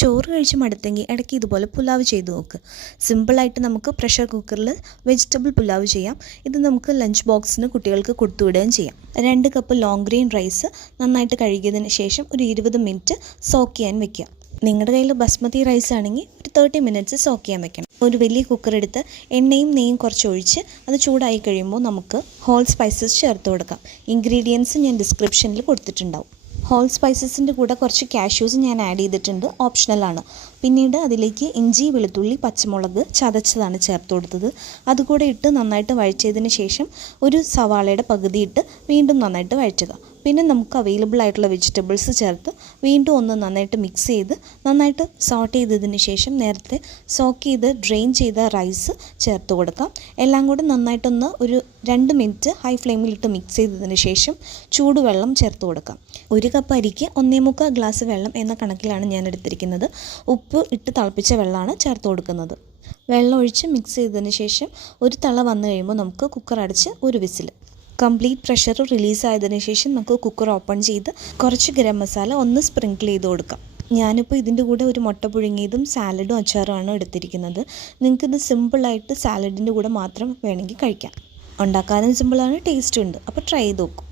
ചോറ് കഴിച്ച് മടുത്തെങ്കിൽ ഇടയ്ക്ക് ഇതുപോലെ പുലാവ് ചെയ്ത് നോക്ക്. സിമ്പിളായിട്ട് നമുക്ക് പ്രഷർ കുക്കറിൽ വെജിറ്റബിൾ പുലാവ് ചെയ്യാം. ഇത് നമുക്ക് ലഞ്ച് ബോക്സിന് കുട്ടികൾക്ക് കൊടുത്തുവിടുകയും ചെയ്യാം. 2 കപ്പ് ലോങ് ഗ്രെയിൻ റൈസ് നന്നായിട്ട് കഴുകിയതിന് ശേഷം ഒരു 20 മിനിറ്റ് സോക്ക് ചെയ്യാൻ വെക്കുക. നിങ്ങളുടെ കയ്യിൽ ബസ്മതി റൈസ് ആണെങ്കിൽ ഒരു 30 മിനിറ്റ്സ് സോക്ക് ചെയ്യാൻ വെക്കണം. ഒരു വലിയ കുക്കർ എടുത്ത് എണ്ണയും നെയ്യും കുറച്ച് ഒഴിച്ച് അത് ചൂടായി കഴിയുമ്പോൾ നമുക്ക് ഹോൾ സ്പൈസസ് ചേർത്ത് കൊടുക്കാം. ഇൻഗ്രീഡിയൻസ് ഞാൻ ഡിസ്ക്രിപ്ഷനിൽ കൊടുത്തിട്ടുണ്ടാവും. ഹോൾ സ്പൈസസിൻ്റെ കൂടെ കുറച്ച് കാഷ്യൂസ് ഞാൻ ആഡ് ചെയ്തിട്ടുണ്ട്, ഓപ്ഷണലാണ്. പിന്നീട് അതിലേക്ക് ഇഞ്ചി, വെളുത്തുള്ളി, പച്ചമുളക് ചതച്ചതാണ് ചേർത്ത് കൊടുത്തത്. അതുകൂടെ ഇട്ട് നന്നായിട്ട് വഴച്ചതിന് ശേഷം ഒരു സവാളയുടെ പകുതി ഇട്ട് വീണ്ടും നന്നായിട്ട് വഴറ്റുക. പിന്നെ നമുക്ക് അവൈലബിൾ ആയിട്ടുള്ള വെജിറ്റബിൾസ് ചേർത്ത് വീണ്ടും ഒന്ന് നന്നായിട്ട് മിക്സ് ചെയ്ത് നന്നായിട്ട് സോട്ട് ചെയ്തതിന് ശേഷം നേരത്തെ സോക്ക് ചെയ്ത് ഡ്രെയിൻ ചെയ്ത റൈസ് ചേർത്ത് കൊടുക്കാം. എല്ലാം കൂടെ നന്നായിട്ടൊന്ന് ഒരു 2 മിനിറ്റ് ഹൈ ഫ്ലെയിമിലിട്ട് മിക്സ് ചെയ്തതിന് ശേഷം ചൂടുവെള്ളം ചേർത്ത് കൊടുക്കാം. 1 കപ്പ് അരിക്ക് 1.25 ഗ്ലാസ് വെള്ളം എന്ന കണക്കിലാണ് ഞാൻ എടുത്തിരിക്കുന്നത്. ഉപ്പ് ഇട്ട് തിളപ്പിച്ച വെള്ളമാണ് ചേർത്ത് കൊടുക്കുന്നത്. വെള്ളം ഒഴിച്ച് മിക്സ് ചെയ്തതിന് ശേഷം ഒരു തള വന്നു കഴിയുമ്പോൾ നമുക്ക് കുക്കർ അടച്ച് ഒരു വിസിൽ. കംപ്ലീറ്റ് പ്രഷർ റിലീസായതിനു ശേഷം നമുക്ക് കുക്കർ ഓപ്പൺ ചെയ്ത് കുറച്ച് ഗരം മസാല ഒന്ന് സ്പ്രിങ്കിൾ ചെയ്ത് കൊടുക്കാം. ഞാനിപ്പോൾ ഇതിൻ്റെ കൂടെ ഒരു മുട്ട പുഴുങ്ങിയതും സാലഡും അച്ചാറുമാണ് എടുത്തിരിക്കുന്നത്. നിങ്ങൾക്കിത് സിമ്പിളായിട്ട് സാലഡിൻ്റെ കൂടെ മാത്രം വേണമെങ്കിൽ കഴിക്കാം. ഉണ്ടാക്കാനും സിമ്പിളാണ്, ടേസ്റ്റും ഉണ്ട്. അപ്പോൾ ട്രൈ ചെയ്ത് നോക്കൂ.